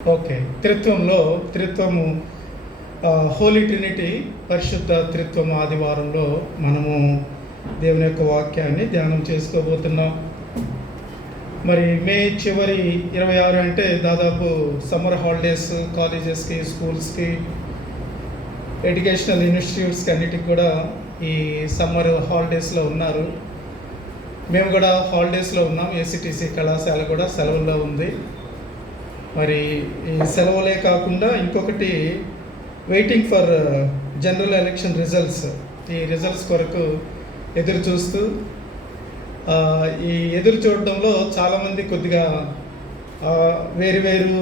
Okay. త్రిత్వము Holi Trinity పరిశుద్ధ త్రిత్వము ఆదివారంలో మనము దేవుని యొక్క వాక్యాన్ని ధ్యానం చేసుకోబోతున్నాం. మరి మే చివరి 26 అంటే దాదాపు సమ్మర్ హాలిడేస్ కాలేజెస్కి, స్కూల్స్కి, ఎడ్యుకేషనల్ ఇన్స్టిట్యూట్స్కి అన్నిటికి కూడా ఈ సమ్మర్ హాలిడేస్లో ఉన్నారు. మేము కూడా హాలిడేస్లో ఉన్నాం. ఏసీటీసీ కళాశాల కూడా సెలవుల్లో ఉంది. మరి ఈ సెలవులే కాకుండా ఇంకొకటి waiting for general election results. ఈ రిజల్ట్స్ కొరకు ఎదురు చూస్తూ ఈ ఎదురు చూడడంలో చాలామంది కొద్దిగా వేరు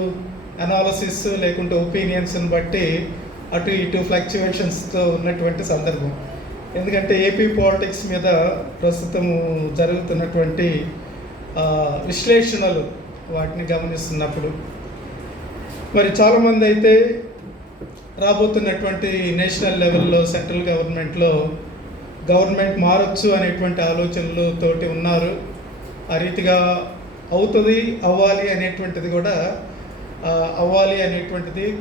అనాలసిస్ లేకుంటే ఒపీనియన్స్ని బట్టి అటు ఇటు ఫ్లక్చువేషన్స్తో ఉన్నటువంటి సందర్భం. ఎందుకంటే ఏపీ పాలిటిక్స్ మీద ప్రస్తుతము జరుగుతున్నటువంటి విశ్లేషణలు వాటిని గమనిస్తున్నప్పుడు మరి చాలామంది అయితే రాబోతున్నటువంటి నేషనల్ లెవెల్లో సెంట్రల్ గవర్నమెంట్ మారచ్చు అనేటువంటి ఆలోచనలు తోటి ఉన్నారు. ఆ రీతిగా అవ్వాలి అనేటువంటిది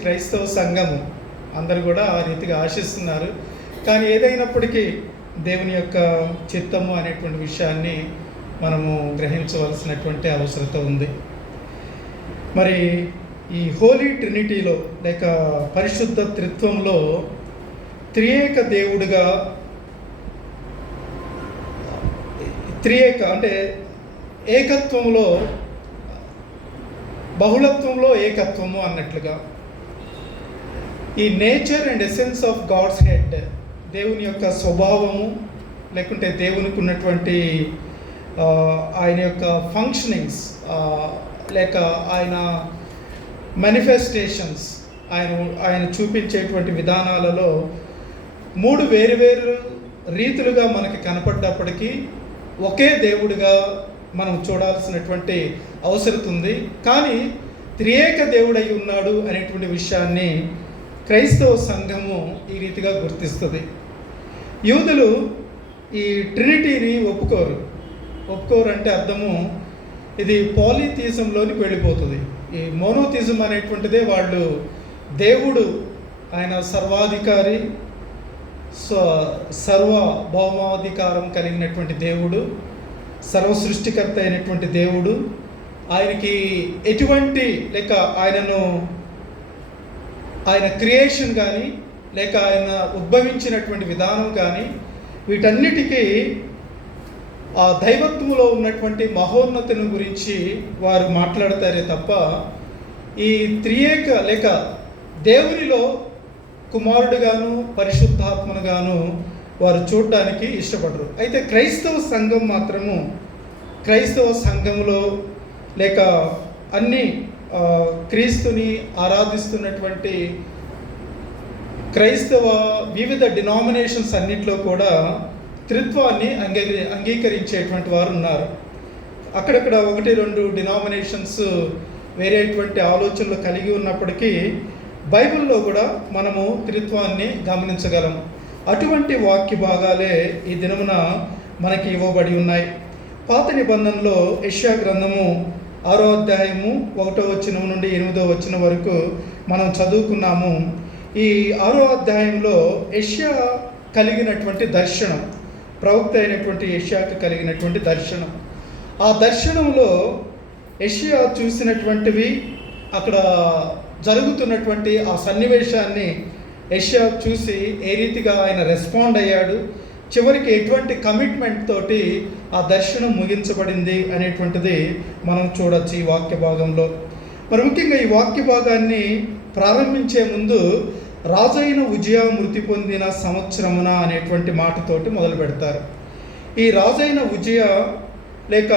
క్రైస్తవ సంఘము అందరు కూడా ఆ రీతిగా ఆశిస్తున్నారు. కానీ ఏదైనప్పటికీ దేవుని యొక్క చిత్తము అనేటువంటి విషయాన్ని మనము గ్రహించవలసినటువంటి అవసరత ఉంది. మరి ఈ హోలీ ట్రినిటీలో లేక పరిశుద్ధ త్రిత్వంలో త్రియేక దేవుడిగా అంటే ఏకత్వంలో బహుళత్వంలో ఏకత్వము అన్నట్లుగా ఈ nature and essence of God's head, దేవుని యొక్క స్వభావము లేకుంటే దేవునికి ఉన్నటువంటి ఆయన యొక్క ఫంక్షనింగ్స్ లేక ఆయన మేనిఫెస్టేషన్స్, ఆయన చూపించేటువంటి విధానాలలో మూడు వేరు రీతులుగా మనకి కనపడ్డప్పటికీ ఒకే దేవుడిగా మనం చూడాల్సినటువంటి అవసరం ఉంది. కానీ త్రియేక దేవుడై ఉన్నాడు అనేటువంటి విషయాన్ని క్రైస్తవ సంఘము ఈ రీతిగా గుర్తిస్తుంది. యూదులు ఈ ట్రినిటీని ఒప్పుకోరు అంటే అర్థము ఇది పాలిథిజంలోనికి వెళ్ళిపోతుంది. ఈ మోనోథిజం అనేటువంటిదే వాళ్ళు దేవుడు ఆయన సర్వాధికారి, సర్వభౌమాధికారం కలిగినటువంటి దేవుడు, సర్వ సృష్టికర్త అయినటువంటి దేవుడు, ఆయనకి ఎటువంటి లేక ఆయన క్రియేషన్ కానీ లేక ఆయన ఉద్భవించినటువంటి విధానం కానీ వీటన్నిటికీ ఆ దైవత్వంలో ఉన్నటువంటి మహోన్నతిని గురించి వారు మాట్లాడతారే తప్ప ఈ త్రియేక లేక దేవునిలో కుమారుడుగాను పరిశుద్ధాత్మనుగాను వారు చూడడానికి ఇష్టపడరు. అయితే క్రైస్తవ సంఘములో లేక అన్ని క్రీస్తుని ఆరాధిస్తున్నటువంటి క్రైస్తవ వివిధ డినామినేషన్స్ అన్నింటిలో కూడా త్రిత్వాన్ని అంగీకరించేటువంటి వారు ఉన్నారు. అక్కడక్కడ 1-2 డినామినేషన్స్ వేరేటువంటి ఆలోచనలు కలిగి ఉన్నప్పటికీ బైబిల్లో కూడా మనము త్రిత్వాన్ని గమనించగలం. అటువంటి వాక్య భాగాలే ఈ దినమున మనకి ఇవ్వబడి ఉన్నాయి. పాత నిబంధనలో యెషయా గ్రంథము 6వ అధ్యాయము 1వ వచనం నుండి 8వ వచనం వరకు మనం చదువుకున్నాము. ఈ 6వ అధ్యాయంలో యెషయా కలిగినటువంటి దర్శనం, ప్రవక్త అయినటువంటి యెషయాకు కలిగినటువంటి దర్శనం, ఆ దర్శనంలో యెషయా చూసినటువంటివి, అక్కడ జరుగుతున్నటువంటి ఆ సన్నివేశాన్ని యెషయా చూసి ఏ రీతిగా ఆయన రెస్పాండ్ అయ్యాడు, చివరికి ఎటువంటి కమిట్మెంట్ తోటి ఆ దర్శనం ముగించబడింది అనేటువంటిది మనం చూడొచ్చు ఈ వాక్య భాగంలో. మరి ముఖ్యంగా ఈ వాక్య భాగాన్ని ప్రారంభించే ముందు రాజైన ఉజియా మృతి పొందిన సంవత్సరమున అనేటువంటి మాటతోటి మొదలు పెడతారు. ఈ రాజైన ఉజియా లేక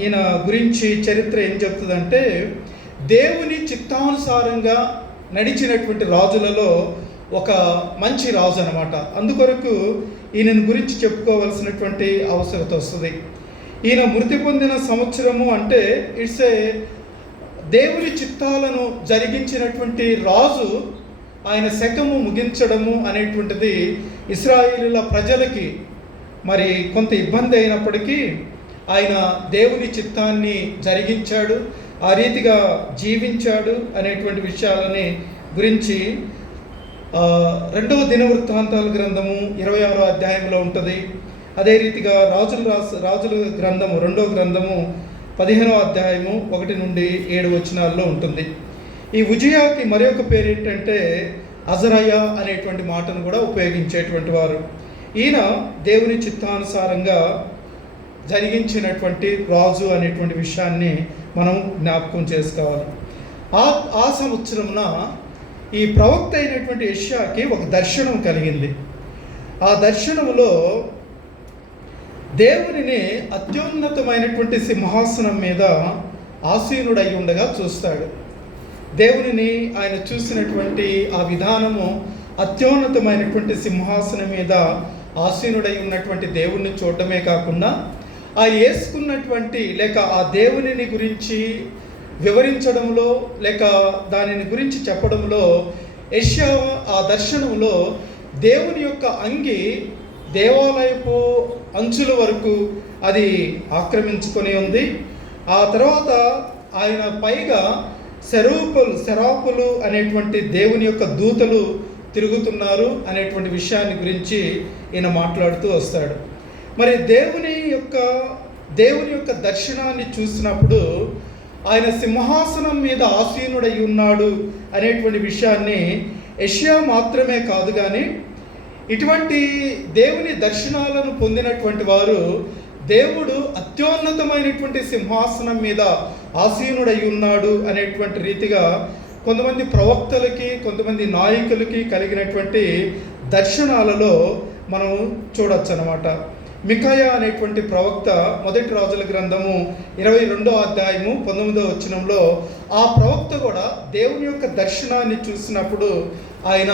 ఈయన గురించి చరిత్ర ఏం చెప్తుందంటే దేవుని చిత్తానుసారంగా నడిచినటువంటి రాజులలో ఒక మంచి రాజు అనమాట. అందుకొరకు ఈయనను గురించి చెప్పుకోవలసినటువంటి అవసరత వస్తుంది. ఈయన మృతి పొందిన సంవత్సరము అంటే ఇట్స్ దేవుని చిత్తాలను జరిగించినటువంటి రాజు, ఆయన శకము ముగించడము అనేటువంటిది ఇశ్రాయేలీల ప్రజలకి మరి కొంత ఇబ్బంది అయినప్పటికీ ఆయన దేవుని చిత్తాన్ని జరిగించాడు. ఆ రీతిగా జీవించాడు అనేటువంటి విషయాలని గురించి 2వ దినవృత్తాంతాల గ్రంథము 26వ అధ్యాయంలో ఉంటుంది. అదే రీతిగా రాజుల గ్రంథము 2వ గ్రంథము 15వ అధ్యాయము 1 నుండి 7 వచనాల్లో ఉంటుంది. ఈ ఉజియాకి మరొక పేరు ఏంటంటే అజరయ అనేటువంటి మాటను కూడా ఉపయోగించేటువంటి వారు. ఈయన దేవుని చిత్తానుసారంగా జరిగించినటువంటి రాజు అనేటువంటి విషయాన్ని మనం జ్ఞాపకం చేసుకోవాలి. ఆ సంవత్సరంన ఈ ప్రవక్త అయినటువంటి యెషయాకి ఒక దర్శనం కలిగింది. ఆ దర్శనంలో దేవునిని అత్యున్నతమైనటువంటి సింహాసనం మీద ఆసీనుడై ఉండగా చూస్తాడు. దేవునిని ఆయన చూసినటువంటి ఆ విధానము అత్యున్నతమైనటువంటి సింహాసనం మీద ఆసీనుడై ఉన్నటువంటి దేవుణ్ణి చూడటమే కాకుండా ఆ వేసుకున్నటువంటి లేక ఆ దేవునిని గురించి వివరించడంలో లేక దానిని గురించి చెప్పడంలో యెషయా ఆ దర్శనంలో దేవుని యొక్క అంగి దేవాలయపు అంచుల వరకు అది ఆక్రమించుకొని ఉంది. ఆ తర్వాత ఆయన పైగా శరాపులు అనేటువంటి దేవుని యొక్క దూతలు తిరుగుతున్నారు అనేటువంటి విషయాన్ని గురించి ఈయన మాట్లాడుతూ వస్తాడు. మరి దేవుని యొక్క దర్శనాన్ని చూసినప్పుడు ఆయన సింహాసనం మీద ఆసీనుడై ఉన్నాడు అనేటువంటి విషయాన్ని యెషయా మాత్రమే కాదు కానీ ఇటువంటి దేవుని దర్శనాలను పొందినటువంటి వారు దేవుడు అత్యున్నతమైనటువంటి సింహాసనం మీద ఆసీనుడై ఉన్నాడు అనేటువంటి రీతిగా కొంతమంది ప్రవక్తలకి కొంతమంది నాయకులకి కలిగినటువంటి దర్శనాలలో మనం చూడొచ్చు అన్నమాట. మికాయా అనేటువంటి ప్రవక్త 1 రాజుల గ్రంథము 22వ అధ్యాయము 19వ వచనంలో ఆ ప్రవక్త కూడా దేవుని యొక్క దర్శనాన్ని చూసినప్పుడు ఆయన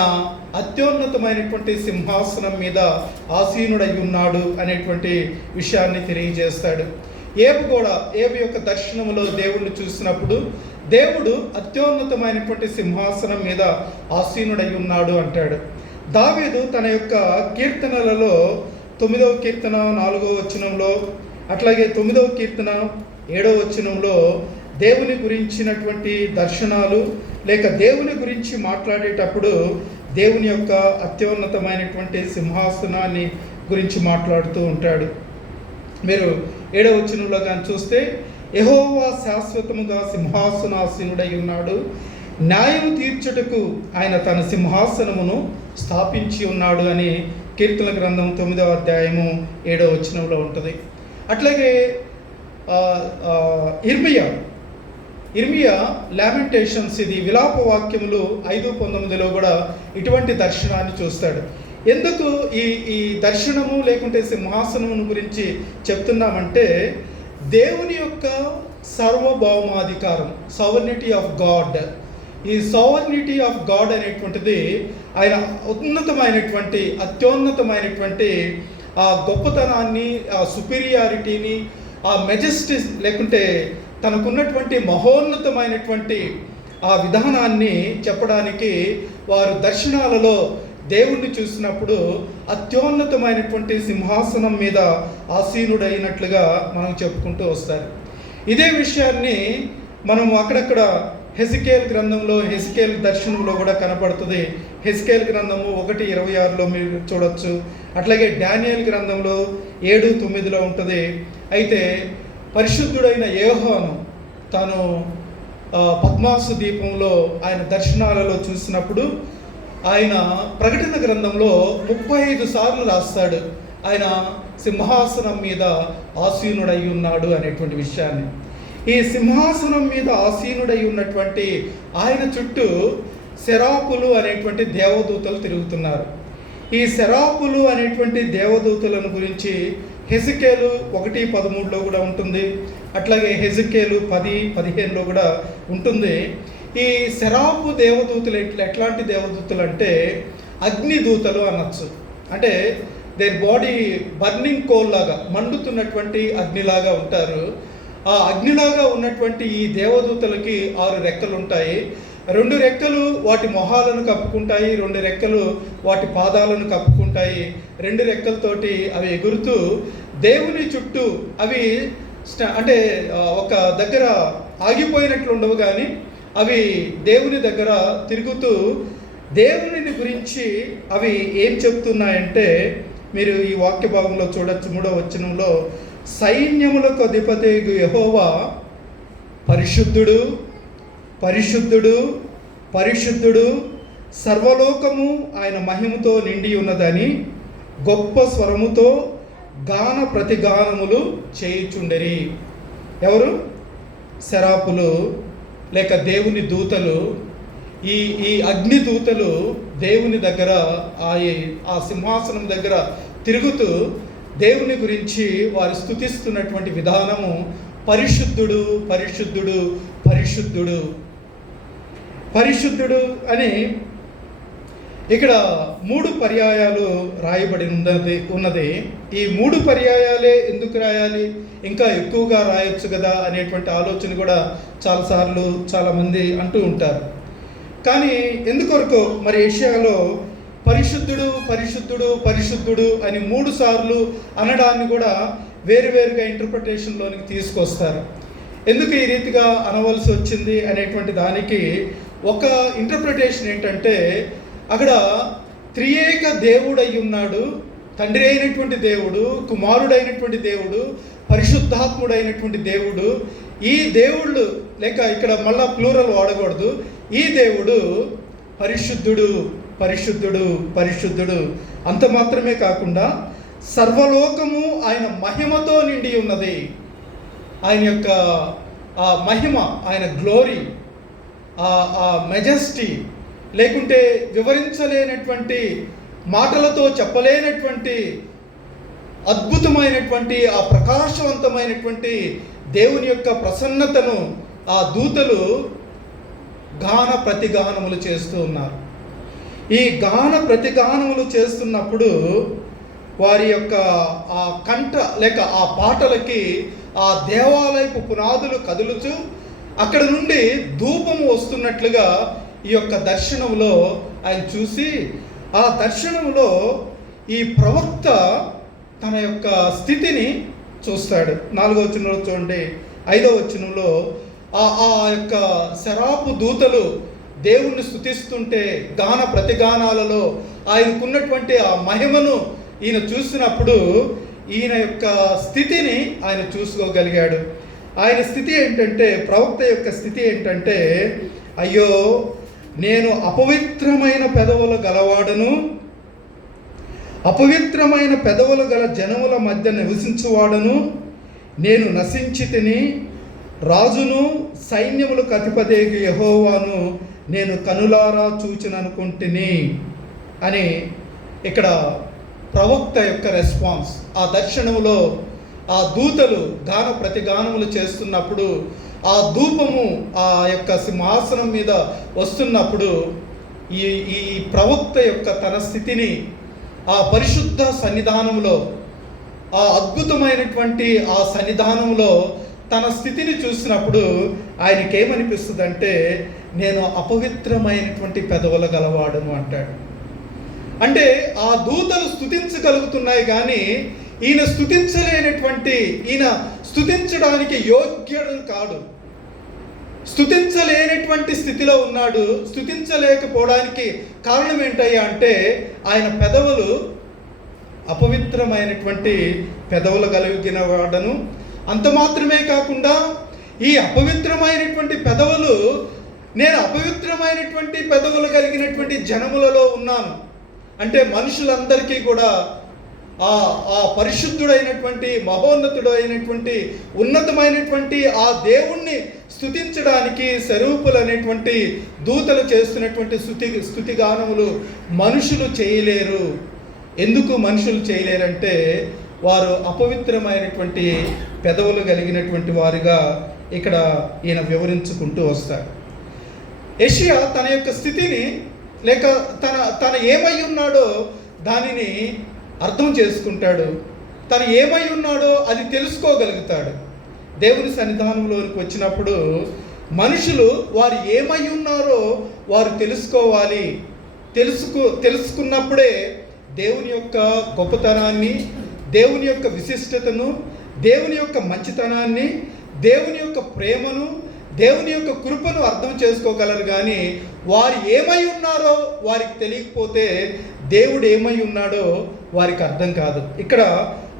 అత్యున్నతమైనటువంటి సింహాసనం మీద ఆసీనుడై ఉన్నాడు అనేటువంటి విషయాన్ని తెలియజేస్తాడు. ఏబు యొక్క దర్శనంలో దేవుణ్ణి చూసినప్పుడు దేవుడు అత్యున్నతమైనటువంటి సింహాసనం మీద ఆసీనుడై ఉన్నాడు అంటాడు. దావీదు తన యొక్క కీర్తనలలో 9వ కీర్తన 4వ వచనంలో అట్లాగే 9వ కీర్తన 7వ వచనంలో దేవుని గురించినటువంటి దర్శనాలు లేక దేవుని గురించి మాట్లాడేటప్పుడు దేవుని యొక్క అత్యున్నతమైనటువంటి సింహాసనాన్ని గురించి మాట్లాడుతూ ఉంటాడు. మీరు 7వ వచనంలో కానీ చూస్తే యెహోవా శాశ్వతముగా సింహాసనాసీనుడై ఉన్నాడు, న్యాయం తీర్చుటకు ఆయన తన సింహాసనమును స్థాపించి ఉన్నాడు అని కీర్తన గ్రంథం 9వ అధ్యాయము 7వ వచనంలో ఉంటుంది. అట్లాగే ఇర్మియా లామెంటేషన్స్ ఇది విలాప వాక్యములు 5:19లో కూడా ఇటువంటి దర్శనాన్ని చూస్తాడు. ఎందుకు ఈ దర్శనము లేకుంటే సింహాసనము గురించి చెప్తున్నామంటే దేవుని యొక్క సర్వభౌమాధికారం, సావర్నిటీ ఆఫ్ గాడ్. ఈ సావర్నిటీ ఆఫ్ గాడ్ అనేటువంటిది ఆయన ఉన్నతమైనటువంటి అత్యున్నతమైనటువంటి ఆ గొప్పతనాన్ని, ఆ సుపీరియారిటీని, ఆ మెజెస్టీ లేకుంటే తనకున్నటువంటి మహోన్నతమైనటువంటి ఆ విధానాన్ని చెప్పడానికి వారు దర్శనాలలో దేవుణ్ణి చూసినప్పుడు అత్యున్నతమైనటువంటి సింహాసనం మీద ఆసీనుడైనట్లుగా మనం చెప్పుకుంటూ వస్తారు. ఇదే విషయాన్ని మనం అక్కడక్కడ హెజికేల్ గ్రంథంలో హెజికేల్ దర్శనంలో కూడా కనపడుతుంది. హెజికేల్ గ్రంథము 1:26లో మీరు చూడొచ్చు. అట్లాగే డానియేల్ గ్రంథంలో 7:9లో ఉంటుంది. అయితే పరిశుద్ధుడైన యోహాను తాను పద్మాసు దీపంలో ఆయన దర్శనాలలో చూసినప్పుడు ఆయన ప్రకటన గ్రంథంలో 35 సార్లు రాస్తాడు ఆయన సింహాసనం మీద ఆసీనుడై ఉన్నాడు అనేటువంటి విషయాన్ని. ఈ సింహాసనం మీద ఆసీనుడై ఉన్నటువంటి ఆయన చుట్టూ శరాపులు అనేటువంటి దేవదూతలు తిరుగుతున్నారు. ఈ శరాపులు అనేటువంటి దేవదూతలను గురించి హెజికేలు 1:13లో కూడా ఉంటుంది. అట్లాగే హెజికేలు 10:15లో కూడా ఉంటుంది. ఈ శరాపు దేవదూతలు ఎట్లాంటి దేవదూతలు అంటే అగ్నిదూతలు అనొచ్చు. అంటే దేని బాడీ బర్నింగ్ కోల్ లాగా, మండుతున్నటువంటి అగ్నిలాగా ఉంటారు. ఆ అగ్నిలాగా ఉన్నటువంటి ఈ దేవదూతలకి 6 రెక్కలు ఉంటాయి. 2 రెక్కలు వాటి మొహాలను కప్పుకుంటాయి, 2 రెక్కలు వాటి పాదాలను కప్పుకుంటాయి. 2 రెక్కలతోటి అవి ఎగురుతూ దేవుని చుట్టూ అవి అంటే ఒక దగ్గర ఆగిపోయినట్లు ఉండవు, కానీ అవి దేవుని దగ్గర తిరుగుతూ దేవుని గురించి అవి ఏం చెప్తున్నాయంటే, మీరు ఈ వాక్య భాగంలో చూడొచ్చు. 3వ వచనంలో, సైన్యములకు అధిపతి యెహోవా పరిశుద్ధుడు, పరిశుద్ధుడు, పరిశుద్ధుడు, సర్వలోకము ఆయన మహిమతో నిండి ఉన్నదని గొప్ప స్వరముతో గాన ప్రతిగానములు చేయుచుండరి. ఎవరు? శరాపులు లేక దేవుని దూతలు. ఈ అగ్ని దూతలు దేవుని దగ్గర ఆ సింహాసనం దగ్గర తిరుగుతూ దేవుని గురించి వారు స్తుతిస్తున్నటువంటి విధానము పరిశుద్ధుడు, పరిశుద్ధుడు, పరిశుద్ధుడు, పరిశుద్ధుడు అని ఇక్కడ 3 పర్యాయాలు రాయబడి ఉన్నది. ఈ 3 పర్యాయాలే ఎందుకు రాయాలి, ఇంకా ఎక్కువగా రాయొచ్చు కదా అనేటువంటి ఆలోచన కూడా చాలాసార్లు చాలామంది అంటూ ఉంటారు. కానీ ఎందుకొరకు మరి యెషయాలో పరిశుద్ధుడు, పరిశుద్ధుడు, పరిశుద్ధుడు అని 3 సార్లు అనడాన్ని కూడా వేరువేరుగా ఇంటర్ప్రిటేషన్లోనికి తీసుకొస్తారు. ఎందుకు ఈ రీతిగా అనవలసి వచ్చింది అనేటువంటి దానికి ఒక ఇంటర్ప్రిటేషన్ ఏంటంటే, అక్కడ త్రియేక దేవుడై ఉన్నాడు. తండ్రి అయినటువంటి దేవుడు, కుమారుడైనటువంటి దేవుడు, పరిశుద్ధాత్ముడైనటువంటి దేవుడు. ఈ దేవుళ్ళు లేక ఇక్కడ మళ్ళా ప్లూరల్ వాడకూడదు. ఈ దేవుడు పరిశుద్ధుడు, పరిశుద్ధుడు, పరిశుద్ధుడు. అంత మాత్రమే కాకుండా సర్వలోకము ఆయన మహిమతో నిండి ఉన్నది. ఆయన యొక్క ఆ మహిమ, ఆయన గ్లోరీ, ఆ మెజెస్టీ, లేకుంటే వివరించలేనటువంటి, మాటలతో చెప్పలేనటువంటి అద్భుతమైనటువంటి ఆ ప్రకాశవంతమైనటువంటి దేవుని యొక్క ప్రసన్నతను ఆ దూతలు గాన ప్రతిగానములు చేస్తూ ఉన్నారు. ఈ గాన ప్రతిగానములు చేస్తున్నప్పుడు వారి యొక్క ఆ కంఠ లేక ఆ పాటలకి ఆ దేవాలయపు పునాదులు కదులుచు అక్కడ నుండి ధూపము వస్తున్నట్లుగా ఈ యొక్క దర్శనంలో ఆయన చూసి, ఆ దర్శనంలో ఈ ప్రవక్త తన యొక్క స్థితిని చూస్తాడు. 4వ వచనంలో చూడండి, 5వ వచనంలో ఆ యొక్క శరాపు దూతలు దేవుణ్ణి స్తుతిస్తుంటే గాన ప్రతిగానాలలో ఆయనకున్నటువంటి ఆ మహిమను ఈయన చూసినప్పుడు ఈయన యొక్క స్థితిని ఆయన చూసుకోగలిగాడు. ఆయన స్థితి ఏంటంటే, ప్రవక్త యొక్క స్థితి ఏంటంటే, అయ్యో నేను అపవిత్రమైన పెదవులు గలవాడను, అపవిత్రమైన పెదవులు గల జనముల మధ్య నివసించువాడను, నేను నశించి తిని, రాజును సైన్యములకు అధిపతియగు యెహోవాను నేను కనులారా చూచిననుకుంటుని అని ఇక్కడ ప్రవక్త యొక్క రెస్పాన్స్. ఆ దర్శనములో ఆ దూతలు గాన ప్రతిగానములు చేస్తున్నప్పుడు, ఆ ధూపము ఆ యొక్క సింహాసనం మీద వస్తున్నప్పుడు ఈ ప్రవక్త యొక్క తన స్థితిని ఆ పరిశుద్ధ సన్నిధానంలో, ఆ అద్భుతమైనటువంటి ఆ సన్నిధానంలో తన స్థితిని చూసినప్పుడు ఆయనకేమనిపిస్తుందంటే, నేను అపవిత్రమైనటువంటి పెదవులు గలవాడను అంటాడు. అంటే ఆ దూతలు స్తుతించగలుగుతున్నాయి కానీ ఈయన స్తుతించలేనటువంటి, ఈయన స్తుతించడానికి యోగ్యుడు కాడు, స్తుతించలేనటువంటి స్థితిలో ఉన్నాడు. స్తుతించలేకపోవడానికి కారణం ఏంటయ్యా అంటే, ఆయన పెదవులు అపవిత్రమైనటువంటి పెదవులు కలిగిన వాడను. అంత మాత్రమే కాకుండా ఈ అపవిత్రమైనటువంటి పెదవులు, నేను అపవిత్రమైనటువంటి పెదవులు కలిగినటువంటి జనములలో ఉన్నాను అంటే, మనుషులందరికీ కూడా ఆ పరిశుద్ధుడైనటువంటి, మహోన్నతుడైనటువంటి, ఉన్నతమైనటువంటి ఆ దేవుణ్ణి స్తుతించడానికి సెరూపులు అనేటువంటి దూతలు చేస్తున్నటువంటి స్తుతిగానములు మనుషులు చేయలేరు. ఎందుకు మనుషులు చేయలేరంటే, వారు అపవిత్రమైనటువంటి పెదవులు కలిగినటువంటి వారుగా ఇక్కడ ఈయన వివరించుకుంటూ వస్తారు. యెషయా తన యొక్క స్థితిని లేక తన ఏమై ఉన్నాడో దానిని అర్థం చేసుకుంటాడు. తను ఏమై ఉన్నాడో అది తెలుసుకోగలుగుతాడు. దేవుని సన్నిధానంలోనికి వచ్చినప్పుడు మనుషులు వారు ఏమై ఉన్నారో వారు తెలుసుకోవాలి. తెలుసుకున్నప్పుడే దేవుని యొక్క గొప్పతనాన్ని, దేవుని యొక్క విశిష్టతను, దేవుని యొక్క మంచితనాన్ని, దేవుని యొక్క ప్రేమను, దేవుని యొక్క కృపను అర్థం చేసుకోగలరు, కానీ వారు ఏమై ఉన్నారో వారికి తెలియకపోతే దేవుడు ఏమై ఉన్నాడో వారికి అర్థం కాదు. ఇక్కడ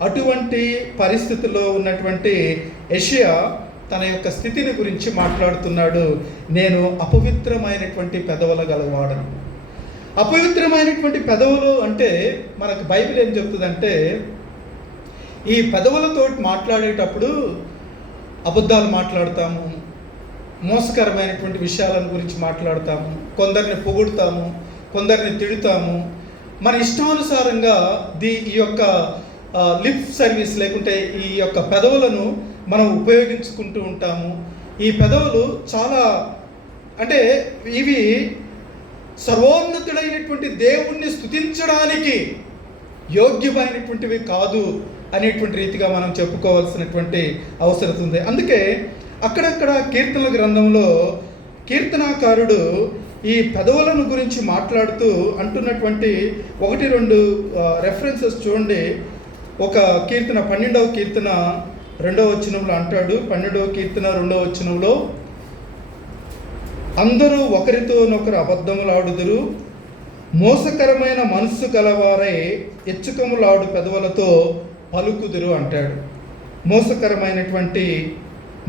అటువంటి పరిస్థితుల్లో ఉన్నటువంటి యెషయా తన యొక్క స్థితిని గురించి మాట్లాడుతున్నాడు. నేను అపవిత్రమైనటువంటి పెదవుల గలవాడను. అపవిత్రమైనటువంటి పెదవులు అంటే మనకు బైబిల్ ఏం చెప్తుందంటే, ఈ పెదవులతో మాట్లాడేటప్పుడు అబద్ధాలు మాట్లాడతాము, మోసకరమైనటువంటి విషయాలను గురించి మాట్లాడతాము, కొందరిని పొగుడుతాము, కొందరిని తిడుతాము, మన ఇష్టానుసారంగా ఈ యొక్క లిప్ సర్వీస్ లేకుంటే ఈ యొక్క పెదవులను మనం ఉపయోగించుకుంటూ ఉంటాము. ఈ పెదవులు చాలా అంటే ఇవి సర్వోన్నతుడైనటువంటి దేవుణ్ణి స్తుతించడానికి యోగ్యమైనటువంటివి కాదు అనేటువంటి రీతిగా మనం చెప్పుకోవాల్సినటువంటి అవసరం ఉంది. అందుకే అక్కడక్కడ కీర్తనల గ్రంథంలో కీర్తనాకారుడు ఈ పెదవులను గురించి మాట్లాడుతూ అంటున్నటువంటి 1-2 రెఫరెన్సెస్ చూడండి. ఒక కీర్తన 12వ కీర్తన 2వ వచనంలో అంటాడు. 12వ కీర్తన 2వ వచనంలో, అందరూ ఒకరితోనొకరు అబద్ధములాడుదురు, మోసకరమైన మనస్సు గలవారై ఎచ్చుకములాడు పెదవులతో పలుకుదురు అంటాడు. మోసకరమైనటువంటి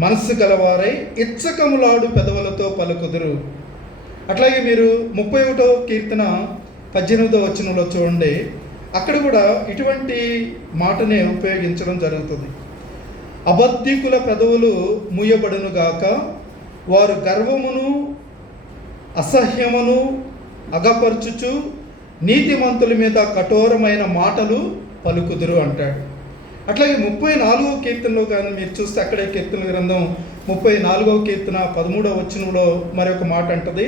మనస్సు గలవారై ఇచ్చకములాడు పెదవులతో పలుకుదురు. అట్లాగే మీరు 31వ కీర్తన 18వ వచనంలో చూడండి. అక్కడ కూడా ఇటువంటి మాటనే ఉపయోగించడం జరుగుతుంది. అబద్ధికుల పెదవులు మూయబడును గాక, వారు గర్వమును అసహ్యమును అగపరచుచు నీతిమంతుల మీద కఠోరమైన మాటలు పలుకుదురు అంటాడు. అట్లాగే 34వ కీర్తనలో కానీ మీరు చూస్తే అక్కడే కీర్తన గ్రంథం 34వ కీర్తన 13వ వచనంలో మరొక మాట అంటది,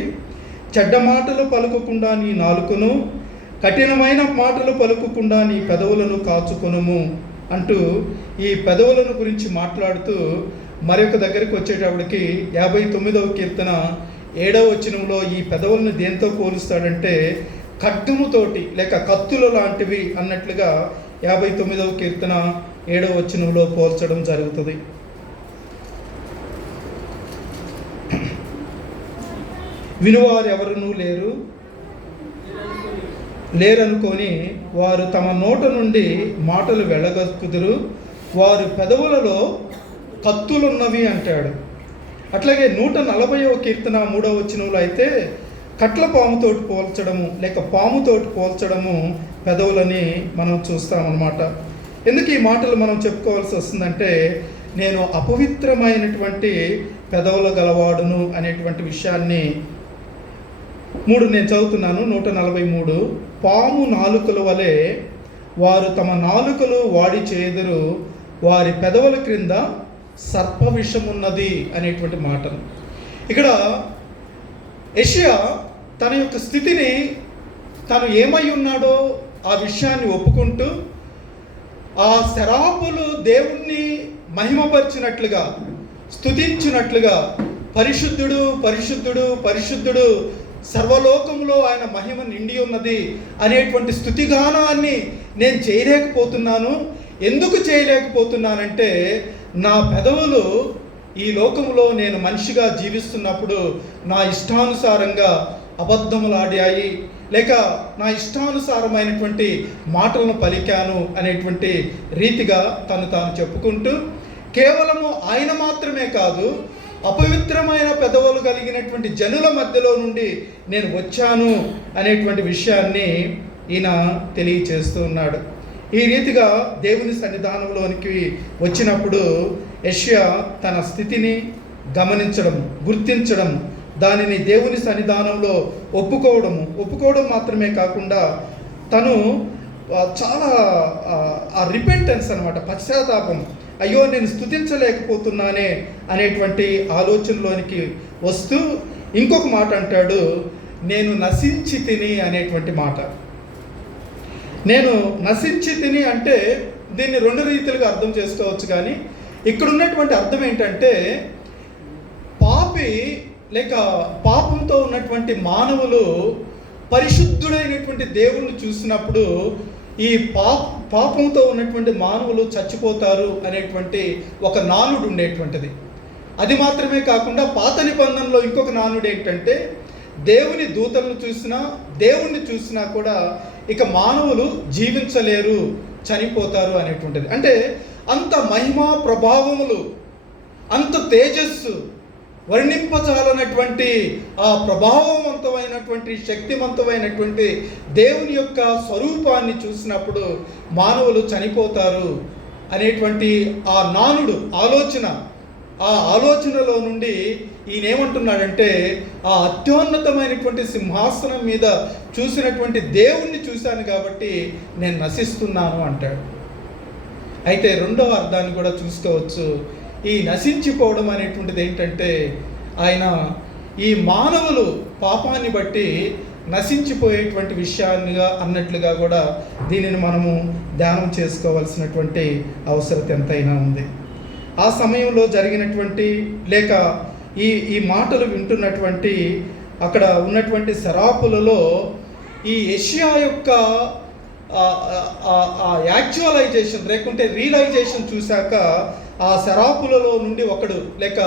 చెడ్డ మాటలు పలుకకుండా నీ నాలుకను, కఠినమైన మాటలు పలుకకుండా నీ పెదవులను కాచుకొనుము అంటూ ఈ పెదవులను గురించి మాట్లాడుతూ మరొక దగ్గరికి వచ్చేటప్పటికి 59వ కీర్తన 7వ వచనంలో ఈ పెదవులను దేంతో పోలుస్తాడంటే ఖడ్గముతోటి లేక కత్తుల లాంటివి అన్నట్లుగా 59వ కీర్తన 7వ వచనంలో పోల్చడం జరుగుతుంది. వినువారు ఎవరునూ లేరనుకొని వారు తమ నోట నుండి మాటలు వెళ్ళగక్కుదురు, వారు పెదవులలో కత్తులున్నవి అంటాడు. అట్లాగే 140వ కీర్తన 3వ వచనంలో అయితే కట్ల పాముతోటి పోల్చడము లేక పాముతోటి పోల్చడము పెదవులని మనం చూస్తామన్నమాట. ఎందుకు ఈ మాటలు మనం చెప్పుకోవాల్సి వస్తుందంటే, నేను అపవిత్రమైనటువంటి పెదవుల గలవాడును అనేటువంటి విషయాన్ని నేను చదువుతున్నాను. 143, పాము నాలుకల వలె వారు తమ నాలుకలు వాడి చేదురు, వారి పెదవుల క్రింద సర్ప విషమున్నది అనేటువంటి మాటను ఇక్కడ యెషయా తన యొక్క స్థితిని తను ఏమై ఉన్నాడో ఆ విషయాన్ని ఒప్పుకుంటూ ఆ శరాపులు దేవుణ్ణి మహిమపరిచినట్లుగా స్తుతించినట్లుగా పరిశుద్ధుడు పరిశుద్ధుడు పరిశుద్ధుడు సర్వలోకంలో ఆయన మహిమ నిండి ఉన్నది అనేటువంటి స్తుతిగానాన్ని నేను చేయలేకపోతున్నాను. ఎందుకు చేయలేకపోతున్నానంటే నా పెదవులు ఈ లోకంలో నేను మనిషిగా జీవిస్తున్నప్పుడు నా ఇష్టానుసారంగా అబద్ధములాడాయి, లేక నా ఇష్టానుసారమైనటువంటి మాటలను పలికాను అనేటువంటి రీతిగా తాను చెప్పుకుంటూ, కేవలము ఆయన మాత్రమే కాదు, అపవిత్రమైన పెదవులు కలిగినటువంటి జనుల మధ్యలో నుండి నేను వచ్చాను అనేటువంటి విషయాన్ని ఈయన తెలియచేస్తూ ఉన్నాడు. ఈ రీతిగా దేవుని సన్నిధానంలోనికి వచ్చినప్పుడు యెషయా తన స్థితిని గమనించడం, గుర్తించడం, దానిని దేవుని సన్నిధానంలో ఒప్పుకోవడం మాత్రమే కాకుండా తను చాలా ఆ రిపెంటెన్స్ అన్నమాట, పశ్చాత్తాపం, అయ్యో నేను స్తుతించలేకపోతున్నానే అనేటువంటి ఆలోచనలోనికి వస్తూ ఇంకొక మాట అంటాడు, నేను నశించి తిని అనేటువంటి మాట. నేను నశించి తిని అంటే దీన్ని రెండు రీతిలుగా అర్థం చేసుకోవచ్చు. కానీ ఇక్కడ ఉన్నటువంటి అర్థం ఏంటంటే, పాపి లేక పాపంతో ఉన్నటువంటి మానవులు పరిశుద్ధుడైనటువంటి దేవుణ్ణి చూసినప్పుడు ఈ పాపంతో ఉన్నటువంటి మానవులు చచ్చిపోతారు అనేటువంటి ఒక నానుడు ఉండేటువంటిది. అది మాత్రమే కాకుండా పాత నిబంధనలో ఇంకొక నానుడు ఏంటంటే, దేవుని దూతలను చూసినా దేవుణ్ణి చూసినా కూడా ఇక మానవులు జీవించలేరు, చనిపోతారు అనేటువంటిది. అంటే అంత మహిమా ప్రభావములు, అంత తేజస్సు, వర్ణింపజాలనటువంటి ఆ ప్రభావవంతమైనటువంటి శక్తివంతమైనటువంటి దేవుని యొక్క స్వరూపాన్ని చూసినప్పుడు మానవులు చనిపోతారు అనేటువంటి ఆ నానుడు ఆలోచన, ఆ ఆలోచనలో నుండి ఈయన ఏమంటున్నాడంటే, ఆ అత్యున్నతమైనటువంటి సింహాసనం మీద చూసినటువంటి దేవుణ్ణి చూశాను కాబట్టి నేను నశిస్తున్నాను అంటాడు. అయితే రెండవ అర్థాన్ని కూడా చూసుకోవచ్చు. ఈ నశించిపోవడం అనేటువంటిది ఏంటంటే, ఆయన ఈ మానవులు పాపాన్ని బట్టి నశించిపోయేటువంటి విషయాన్నిగా అన్నట్లుగా కూడా దీనిని మనము ధ్యానం చేసుకోవాల్సినటువంటి అవసరం ఎంతైనా ఉంది. ఆ సమయంలో జరిగినటువంటి లేక ఈ మాటలు వింటున్నటువంటి అక్కడ ఉన్నటువంటి శరాపులలో ఈ యెషయా యొక్క యాక్చువలైజేషన్ లేకుంటే రియలైజేషన్ చూశాక ఆ శరాపులలో నుండి ఒకడు లేక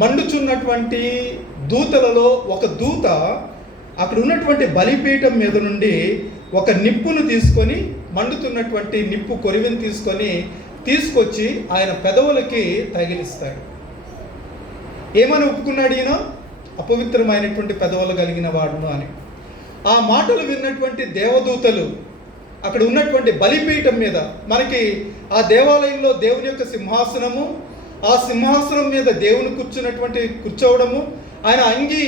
మండుచున్నటువంటి దూతలలో ఒక దూత అక్కడ ఉన్నటువంటి బలిపీఠం మీద నుండి ఒక నిప్పును తీసుకొని, మండుతున్నటువంటి నిప్పు కొరివిని తీసుకొచ్చి ఆయన పెదవులకి తగిలిస్తాడు. ఏమని ఒప్పుకున్నాడు ఈయన? అపవిత్రమైనటువంటి పెదవులు కలిగిన వాడును అని. ఆ మాటలు విన్నటువంటి దేవదూతలు అక్కడ ఉన్నటువంటి బలిపీఠం మీద, మనకి ఆ దేవాలయంలో దేవుని యొక్క సింహాసనము, ఆ సింహాసనం మీద దేవుని కూర్చోవడము, ఆయన అంగి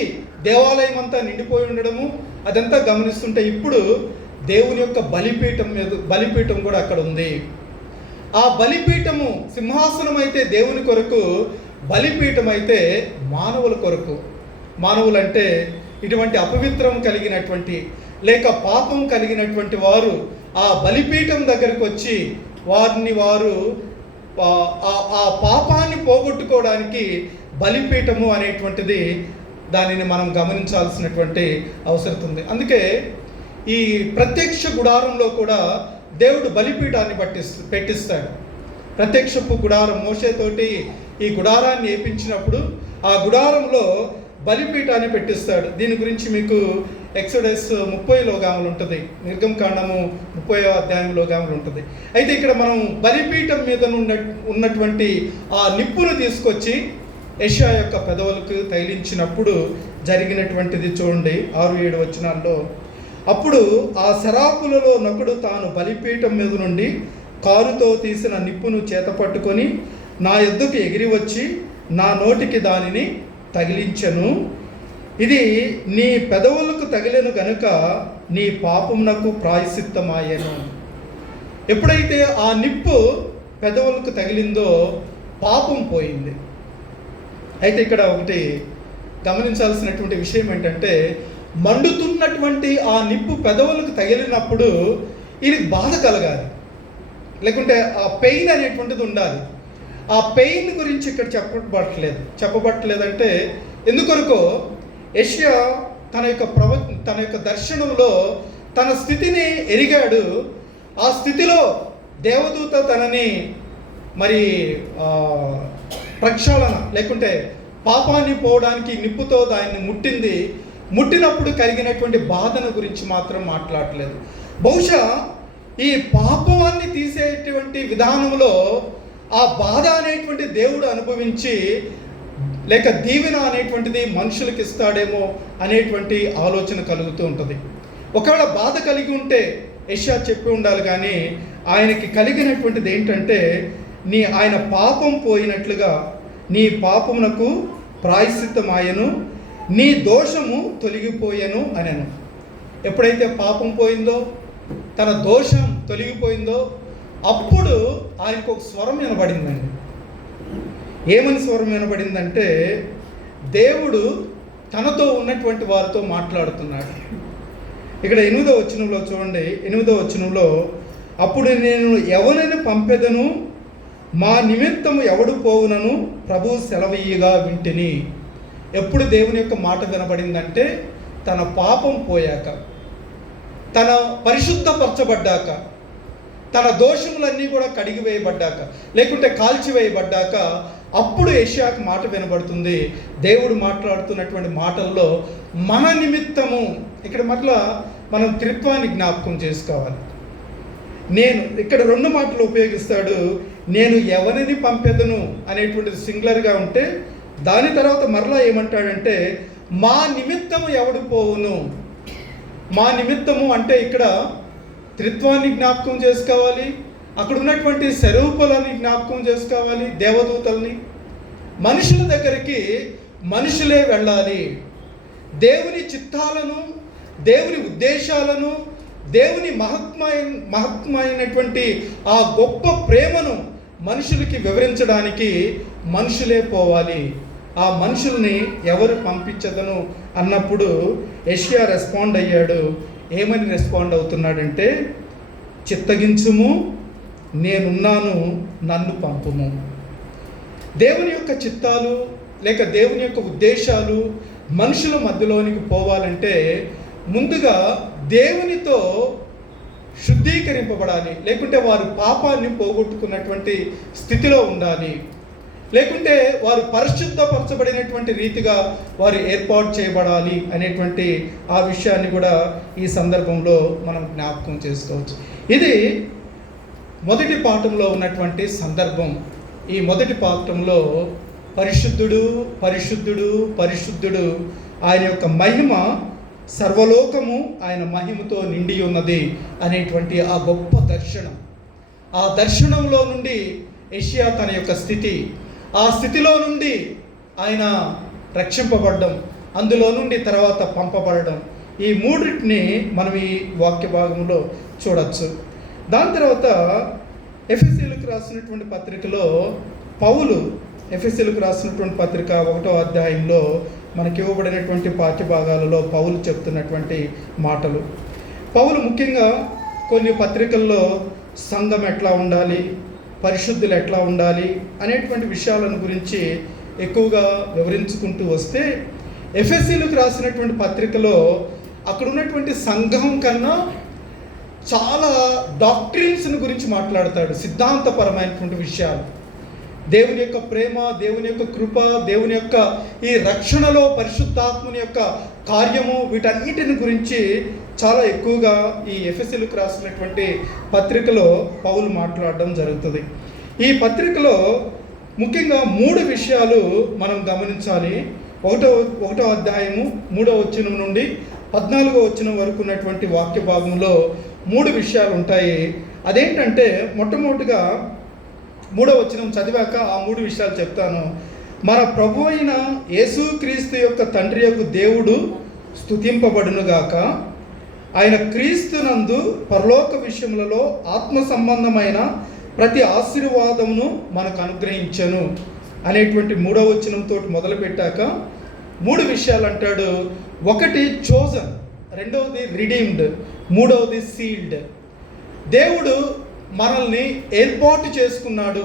దేవాలయం అంతా నిండిపోయి ఉండడము, అదంతా గమనిస్తుంటే ఇప్పుడు దేవుని యొక్క బలిపీఠం కూడా అక్కడ ఉంది. ఆ బలిపీఠము సింహాసనం అయితే దేవుని కొరకు, బలిపీఠం అయితే మానవుల కొరకు. మానవులంటే ఇటువంటి అపవిత్రం కలిగినటువంటి లేక పాపం కలిగినటువంటి వారు ఆ బలిపీఠం దగ్గరకు వచ్చి వారు ఆ పాపాన్ని పోగొట్టుకోవడానికి బలిపీఠము అనేటువంటిది, దానిని మనం గమనించాల్సినటువంటి అవసరం ఉంది. అందుకే ఈ ప్రత్యక్ష గుడారంలో కూడా దేవుడు బలిపీఠాన్ని పెట్టిస్తాడు. ప్రత్యక్షపు గుడారం మోషేతోటి ఈ గుడారాన్ని ఏపించినప్పుడు ఆ గుడారంలో బలిపీఠాన్ని పెట్టిస్తాడు. దీని గురించి మీకు ఎక్సోడస్ 30 ఉంటుంది, నిర్గమకాండము 30వ అధ్యాయంలో ఉంటుంది. అయితే ఇక్కడ మనం బలిపీఠం మీద ఉన్నటువంటి ఆ నిప్పును తీసుకొచ్చి యెషయా యొక్క పెదవులకు తగిలించినప్పుడు జరిగినటువంటిది చూడండి 6-7 వచనాల్లో. అప్పుడు ఆ శరాపులలో నొకడు తాను బలిపీఠం మీద నుండి కారుతో తీసిన నిప్పును చేత పట్టుకొని నా యొద్దకు ఎగిరి వచ్చి నా నోటికి దానిని తగిలించెను. ఇది నీ పెదవులకు తగిలెను గనుక నీ పాపమునకు ప్రాయశ్చిత్తమాయెను. ఎప్పుడైతే ఆ నిప్పు పెదవులకు తగిలిందో పాపం పోయింది. అయితే ఇక్కడ ఒకటి గమనించాల్సినటువంటి విషయం ఏంటంటే, మండుతున్నటువంటి ఆ నిప్పు పెదవులకు తగిలినప్పుడు ఇది బాధ కలగాలి, లేకుంటే ఆ పెయిన్ అనేటువంటిది ఉండాలి. ఆ పెయిన్ గురించి ఇక్కడ చెప్పబట్టలేదంటే ఎందుకొరకో యెషయా తన యొక్క దర్శనంలో తన స్థితిని ఎరిగాడు. ఆ స్థితిలో దేవదూత తనని మరి ప్రక్షాళన లేకుంటే పాపాన్ని పోవడానికి నిప్పుతో దాన్ని ముట్టినప్పుడు కలిగినటువంటి బాధను గురించి మాత్రం మాట్లాడలేదు. బహుశా ఈ పాపాన్ని తీసేటువంటి విధానంలో ఆ బాధ అనేటువంటి దేవుడు అనుభవించి లేక దీవెన అనేటువంటిది మనుషులకు ఇస్తాడేమో అనేటువంటి ఆలోచన కలుగుతూ ఉంటుంది. ఒకవేళ బాధ కలిగి ఉంటే యెషయా చెప్పి ఉండాలి, కానీ ఆయనకి కలిగినటువంటిది ఏంటంటే ఆయన పాపం పోయినట్లుగా నీ పాపమునకు ప్రాయశ్చిత్తమాయను, నీ దోషము తొలగిపోయెను అనెను. ఎప్పుడైతే పాపం పోయిందో, తన దోషం తొలగిపోయిందో అప్పుడు ఆయనకు ఒక స్వరం వినబడిందండి. ఏమని స్వరం వినబడిందంటే, దేవుడు తనతో ఉన్నటువంటి వారితో మాట్లాడుతున్నాడు. ఇక్కడ 8వ వచనంలో చూడండి, 8వ వచనంలో అప్పుడు నేను ఎవరిని పంపెదను, మా నిమిత్తము ఎవడు పోవునను ప్రభువు సెలవీయగా వింటిని. ఎప్పుడు దేవుని యొక్క మాట వినబడిందంటే తన పాపం పోయాక, తన పరిశుద్ధపరచబడ్డాక, తన దోషములన్నీ కూడా కడిగివేయబడ్డాక లేకుంటే కాల్చివేయబడ్డాక అప్పుడు యెషయాకు మాట వినబడుతుంది. దేవుడు మాట్లాడుతున్నటువంటి మాటల్లో మన నిమిత్తము, ఇక్కడ మరలా మనం త్రిత్వాన్ని జ్ఞాపకం చేసుకోవాలి. నేను ఇక్కడ 2 మాటలు ఉపయోగిస్తాడు. నేను ఎవరిని పంపెదను అనేటువంటిది సింగులర్గా ఉంటే, దాని తర్వాత మరలా ఏమంటాడంటే మా నిమిత్తము ఎవడు పోవును. మా నిమిత్తము అంటే ఇక్కడ త్రిత్వాన్ని జ్ఞాపకం చేసుకోవాలి, అక్కడ ఉన్నటువంటి స్వరూపాలని జ్ఞాపకం చేసుకోవాలి, దేవదూతల్ని. మనుషుల దగ్గరికి మనుషులే వెళ్ళాలి. దేవుని చిత్తాలను, దేవుని ఉద్దేశాలను, దేవుని మహత్మైనటువంటి ఆ గొప్ప ప్రేమను మనుషులకి వివరించడానికి మనుషులే పోవాలి. ఆ మనుషుల్ని ఎవరు పంపించదను అన్నప్పుడు యెషయా రెస్పాండ్ అయ్యాడు. ఏమని రెస్పాండ్ అవుతున్నాడంటే, చిత్తగించుము, నేనున్నాను, నన్ను పంపుము. దేవుని యొక్క చిత్తాలు లేక దేవుని యొక్క ఉద్దేశాలు మనుషుల మధ్యలోనికి పోవాలంటే ముందుగా దేవునితో శుద్ధీకరింపబడాలి, లేకుంటే వారు పాపాన్ని పోగొట్టుకున్నటువంటి స్థితిలో ఉండాలి, లేకుంటే వారు పరిశుద్ధపరచబడినటువంటి రీతిగా వారు ఏర్పాటు చేయబడాలి అనేటువంటి ఆ విషయాన్ని కూడా ఈ సందర్భంలో మనం జ్ఞాపకం చేసుకోవచ్చు. ఇది మొదటి పాఠంలో ఉన్నటువంటి సందర్భం. ఈ మొదటి పాఠంలో పరిశుద్ధుడు పరిశుద్ధుడు పరిశుద్ధుడు, ఆయన యొక్క మహిమ సర్వలోకము ఆయన మహిమతో నిండి ఉన్నది అనేటువంటి ఆ గొప్ప దర్శనం. ఆ దర్శనంలో నుండి యెషయా తన యొక్క స్థితి, ఆ స్థితిలో నుండి ఆయన రక్షింపబడడం, అందులో నుండి తర్వాత పంపబడడం, ఈ మూడింటిని మనం ఈ వాక్య భాగంలో చూడవచ్చు. దాని తర్వాత ఎఫెసీయులకు రాసినటువంటి పత్రికలో పౌలు, ఎఫెసీయులకు రాసినటువంటి పత్రిక 1వ అధ్యాయంలో మనకి ఇవ్వబడినటువంటి పాఠ్య భాగాలలో పౌలు చెప్తున్నటువంటి మాటలు. పౌలు ముఖ్యంగా కొన్ని పత్రికల్లో సంఘం ఎట్లా ఉండాలి, పరిశుద్ధులు ఎట్లా ఉండాలి అనేటువంటి విషయాలను గురించి ఎక్కువగా వివరించుకుంటూ వస్తే, ఎఫెసీయులకు రాసినటువంటి పత్రికలో అక్కడ ఉన్నటువంటి సంఘం కన్నా చాలా డాక్ట్రిన్స్ని గురించి మాట్లాడతాడు, సిద్ధాంతపరమైనటువంటి విషయాలు. దేవుని యొక్క ప్రేమ, దేవుని యొక్క కృప, దేవుని యొక్క ఈ రక్షణలో పరిశుద్ధాత్మని యొక్క కార్యము, వీటన్నిటిని గురించి చాలా ఎక్కువగా ఈ ఎఫెసీయులకు రాసినటువంటి పత్రికలో పౌలు మాట్లాడడం జరుగుతుంది. ఈ పత్రికలో ముఖ్యంగా 3 విషయాలు మనం గమనించాలి. 1వ అధ్యాయము 3వ వచనం నుండి 14వ వచనం వరకు ఉన్నటువంటి వాక్య భాగంలో 3 విషయాలు ఉంటాయి. అదేంటంటే, మొట్టమొదటిగా 3వ వచనం చదివాక ఆ 3 విషయాలు చెప్తాను. మన ప్రభు అయిన యేసుక్రీస్తు యొక్క తండ్రి యొక్క దేవుడు స్తుతింపబడునుగాక. ఆయన క్రీస్తునందు పరలోక విషయములలో ఆత్మ సంబంధమైన ప్రతి ఆశీర్వాదమును మనకు అనుగ్రహించను అనేటువంటి 3వ వచనంతో మొదలు పెట్టాక 3 విషయాలు అంటాడు. ఒకటి చోజన్, రెండవది రిడీమ్డ్, మూడవది సీల్డ్. దేవుడు మనల్ని ఏర్పాటు చేసుకున్నాడు,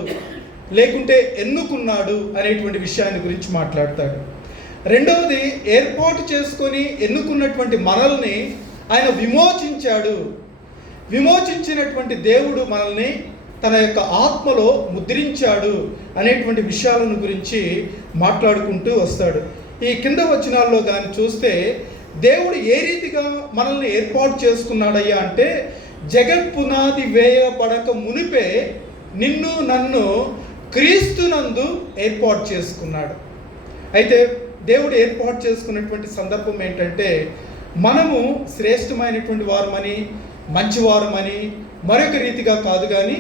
లేకుంటే ఎన్నుకున్నాడు అనేటువంటి విషయాన్ని గురించి మాట్లాడతాడు. రెండవది, ఏర్పాటు చేసుకొని ఎన్నుకున్నటువంటి మనల్ని ఆయన విమోచించాడు. విమోచించినటువంటి దేవుడు మనల్ని తన యొక్క ఆత్మలో ముద్రించాడు అనేటువంటి విషయాలను గురించి మాట్లాడుకుంటూ వస్తాడు. ఈ కింద వచనాల్లో కానీ చూస్తే దేవుడు ఏ రీతిగా మనల్ని ఏర్పాటు చేసుకున్నాడయ్యా అంటే, జగత్ పునాది వేయబడక మునిపే నిన్ను నన్ను క్రీస్తునందు ఏర్పాటు చేసుకున్నాడు. అయితే దేవుడు ఏర్పాటు చేసుకున్నటువంటి సందర్భం ఏంటంటే, మనము శ్రేష్టమైనటువంటి వారమని, మంచివారమని మరొక రీతిగా కాదు, కానీ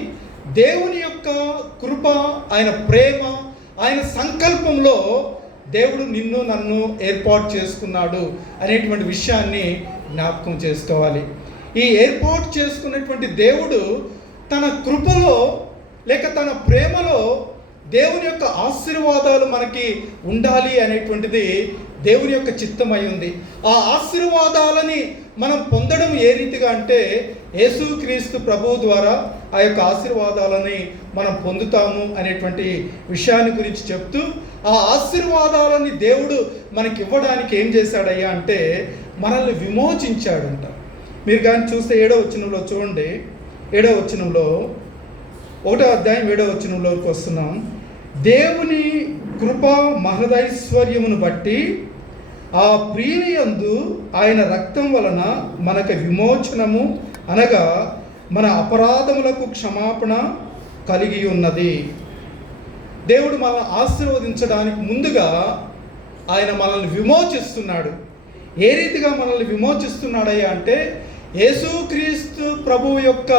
దేవుని యొక్క కృప, ఆయన ప్రేమ, ఆయన సంకల్పంలో దేవుడు నిన్ను నన్ను ఏర్పాటు చేసుకున్నాడు అనేటువంటి విషయాన్ని జ్ఞాపకం చేసుకోవాలి. ఈ ఏర్పాటు చేసుకున్నటువంటి దేవుడు తన కృపలో లేక తన ప్రేమలో దేవుని యొక్క ఆశీర్వాదాలు మనకి ఉండాలి అనేటువంటిది దేవుని యొక్క చిత్తమై ఉంది. ఆ ఆశీర్వాదాలని మనం పొందడం ఏ రీతిగా అంటే, యేసుక్రీస్తు ప్రభువు ద్వారా ఆ యొక్క ఆశీర్వాదాలని మనం పొందుతాము అనేటువంటి విషయాన్ని గురించి చెప్తూ, ఆ ఆశీర్వాదాలని దేవుడు మనకి ఇవ్వడానికి ఏం చేశాడయ్యా అంటే, మనల్ని విమోచించాడంట. మీరు కానీ చూస్తే 7వ వచనంలో చూడండి, 7వ వచనంలో 1వ అధ్యాయం 7వ వచనంలోకి వస్తున్నాం. దేవుని కృప మహదైశ్వర్యమును బట్టి ఆ ప్రియుని యందు ఆయన రక్తం వలన మనకు విమోచనము, అనగా మన అపరాధములకు క్షమాపణ కలిగి ఉన్నది. దేవుడు మనల్ని ఆశీర్వదించడానికి ముందుగా ఆయన మనల్ని విమోచిస్తున్నాడు. ఏ రీతిగా మనల్ని విమోచిస్తున్నాడయ్యా అంటే, యేసుక్రీస్తు ప్రభువు యొక్క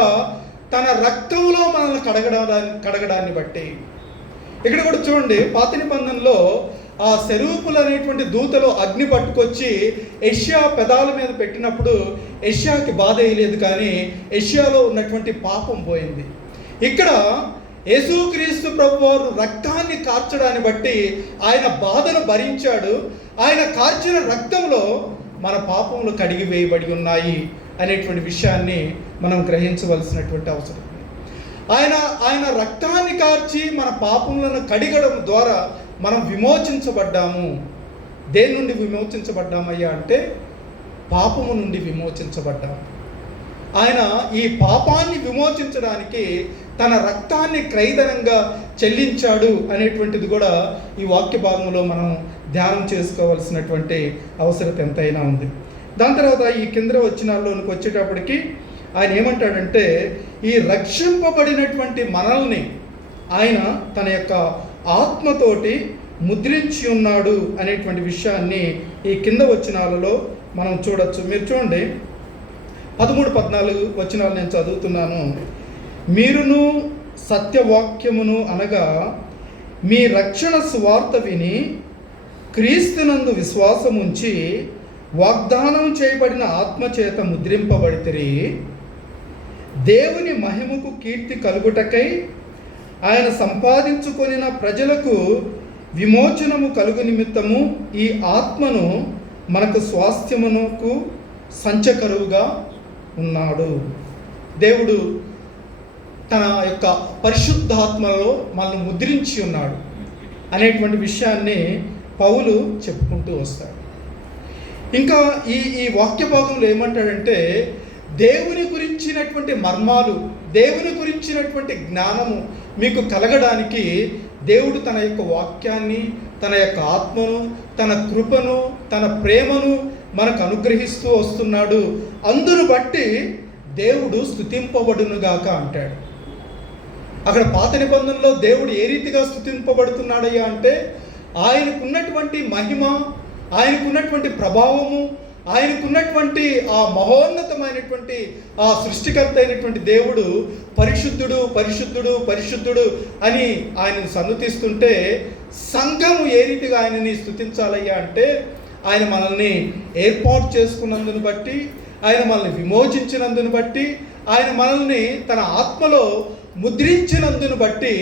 తన రక్తంలో మనల్ని కడగడాన్ని బట్టి. ఇక్కడ కూడా చూడండి, పాత నిబంధనలో ఆ సెరూపులు అనేటువంటి దూతలు అగ్ని పట్టుకొచ్చి యెషయా పెదాల మీద పెట్టినప్పుడు యెషయాకి బాధ వేయలేదు, కానీ యెషయాలో ఉన్నటువంటి పాపం పోయింది. ఇక్కడ యేసుక్రీస్తు ప్రభువారు రక్తాన్ని కార్చడాన్ని బట్టి ఆయన బాధను భరించాడు. ఆయన కార్చిన రక్తంలో మన పాపములు కడిగి వేయబడి ఉన్నాయి అనేటువంటి విషయాన్ని మనం గ్రహించవలసినటువంటి అవసరం. ఆయన రక్తాన్ని కార్చి మన పాపములను కడిగడం ద్వారా మనం విమోచించబడ్డాము. దేని నుండి విమోచించబడ్డామయ్యా అంటే, పాపము నుండి విమోచించబడ్డాము. ఆయన ఈ పాపాన్ని విమోచించడానికి తన రక్తాన్ని క్రయధనంగా చెల్లించాడు అనేటువంటిది కూడా ఈ వాక్య భాగంలో మనం ధ్యానం చేసుకోవాల్సినటువంటి అవసరం ఎంతైనా ఉంది. దాని తర్వాత ఈ కింద వచనాల్లోనికి వచ్చేటప్పటికి ఆయన ఏమంటాడంటే, ఈ రక్షింపబడినటువంటి మనల్ని ఆయన తన యొక్క ఆత్మతోటి ముద్రించి ఉన్నాడు అనేటువంటి విషయాన్ని ఈ కింద వచనాలలో మనం చూడొచ్చు. మీరు చూడండి, 13-14 వచనాలు నేను చదువుతున్నాను. మీరును సత్యవాక్యమును అనగా మీ రక్షణ సువార్త విని క్రీస్తునందు విశ్వాసముంచి వాగ్దానం చేయబడిన ఆత్మచేత ముద్రింపబడితిరి. దేవుని మహిమకు కీర్తి కలుగుటకై ఆయన సంపాదించుకొనిన ప్రజలకు విమోచనము కలుగు నిమిత్తము ఈ ఆత్మను మనకు స్వాస్థ్యమునకు సంచకరువుగా ఉన్నాడు. దేవుడు తన యొక్క పరిశుద్ధాత్మలో మనల్ని ముద్రించి ఉన్నాడు అనేటువంటి విషయాన్ని పౌలు చెప్పుకుంటూ వస్తాడు. ఇంకా ఈ వాక్య భాగంలో ఏమంటాడంటే, దేవుని గురించినటువంటి మర్మాలు, దేవుని గురించినటువంటి జ్ఞానము మీకు కలగడానికి దేవుడు తన యొక్క వాక్యాన్ని, తన యొక్క ఆత్మను, తన కృపను, తన ప్రేమను మనకు అనుగ్రహిస్తూ వస్తున్నాడు. అందును బట్టి దేవుడు స్తుతింపబడునుగాక అంటాడు. అక్కడ పాత నిబంధనలో దేవుడు ఏ రీతిగా స్తుతింపబడుతున్నాడయ్యా అంటే, ఆయనకున్నటువంటి మహిమ, ఆయనకున్నటువంటి ప్రభావము, ఆయనకున్నటువంటి ఆ మహోన్నతమైనటువంటి ఆ సృష్టికర్త అయినటువంటి దేవుడు పరిశుద్ధుడు పరిశుద్ధుడు పరిశుద్ధుడు అని ఆయనను సన్నుతిస్తుంటే, సంఘము ఏ రీతిగా ఆయనని స్తుతించాలయ్యా అంటే, ఆయన మనల్ని ఏర్పాటు చేసుకున్నందును బట్టి, ఆయన మనల్ని విమోచించినందును బట్టి, ఆయన మనల్ని తన ఆత్మలో ముద్రించినందును బట్టి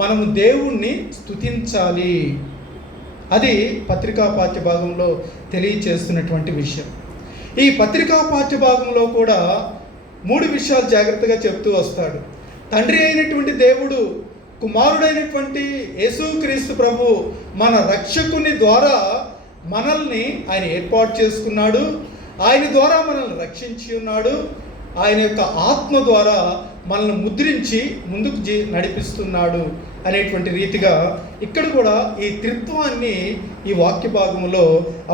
మనము దేవుణ్ణి స్తుతించాలి. అది పత్రికా పాఠ్య భాగంలో తెలియచేస్తున్నటువంటి విషయం. ఈ పత్రికా పాఠ్య భాగంలో కూడా 3 విషయాలు జాగ్రత్తగా చెప్తూ వస్తాడు. తండ్రి అయినటువంటి దేవుడు, కుమారుడైనటువంటి యేసుక్రీస్తు ప్రభు మన రక్షకుని ద్వారా మనల్ని ఆయన ఏర్పాటు చేసుకున్నాడు. ఆయన ద్వారా మనల్ని రక్షించి ఉన్నాడు. ఆయన యొక్క ఆత్మ ద్వారా మనల్ని ముద్రించి ముందుకు నడిపిస్తున్నాడు అనేటువంటి రీతిగా ఇక్కడ కూడా ఈ త్రిత్వాన్ని ఈ వాక్య భాగంలో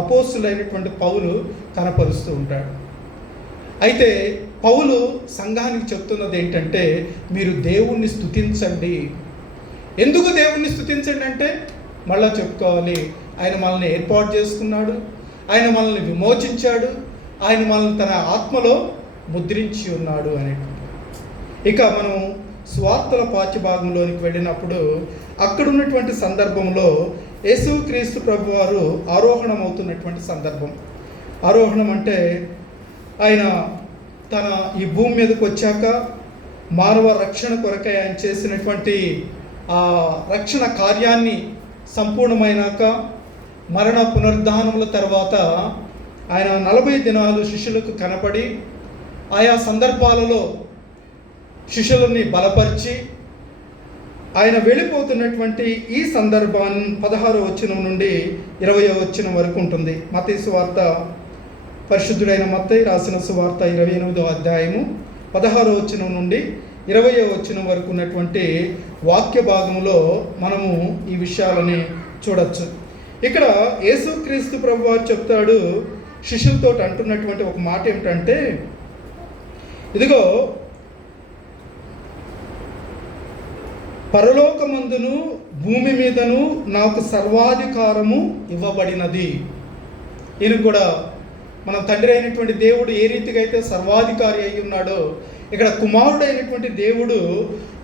అపోస్తులైనటువంటి పౌలు కనపరుస్తూ ఉంటాడు. అయితే పౌలు సంఘానికి చెప్తున్నది ఏంటంటే, మీరు దేవుణ్ణి స్తుతించండి. ఎందుకు దేవుణ్ణి స్తుతించండి అంటే, మళ్ళా చెప్పుకోవాలి, ఆయన మనల్ని ఏర్పాటు చేసుకున్నాడు, ఆయన మనల్ని విమోచించాడు, ఆయన మనల్ని తన ఆత్మలో ముద్రించి ఉన్నాడు అనేటువంటి. ఇక మనం స్వార్థల పాఠ్యభాగంలోనికి వెళ్ళినప్పుడు అక్కడ ఉన్నటువంటి సందర్భంలో యేసుక్రీస్తు ప్రభు వారు ఆరోహణం అవుతున్నటువంటి సందర్భం. ఆరోహణం అంటే ఆయన తన ఈ భూమి మీదకి వచ్చాక మానవ రక్షణ కొరకై ఆయన చేసినటువంటి ఆ రక్షణ కార్యాన్ని సంపూర్ణమైనాక మరణ పునరుద్ధానముల తర్వాత ఆయన 40 దినాలు శిష్యులకు కనపడి ఆయా సందర్భాలలో శిష్యులని బలపరిచి ఆయన వెళ్ళిపోతున్నటువంటి ఈ సందర్భాన్ని 16వ వచనం నుండి 20వ వచనం వరకు ఉంటుంది. మత్తయి సువార్త, పరిశుద్ధుడైన మత్తయి రాసిన సువార్త 28వ అధ్యాయము 16వ వచనం నుండి 20వ వచనం వరకు ఉన్నటువంటి వాక్య భాగంలో మనము ఈ విషయాలని చూడొచ్చు. ఇక్కడ యేసుక్రీస్తు ప్రభువారు చెప్తాడు, శిష్యులతో అంటున్నటువంటి ఒక మాట ఏమిటంటే, ఇదిగో పరలోకమందును భూమి మీదను నాకు సర్వాధికారము ఇవ్వబడినది. ఈయన కూడా మన తండ్రి అయినటువంటి దేవుడు ఏ రీతిగా అయితే సర్వాధికారి అయి ఉన్నాడో, ఇక్కడ కుమారుడు అయినటువంటి దేవుడు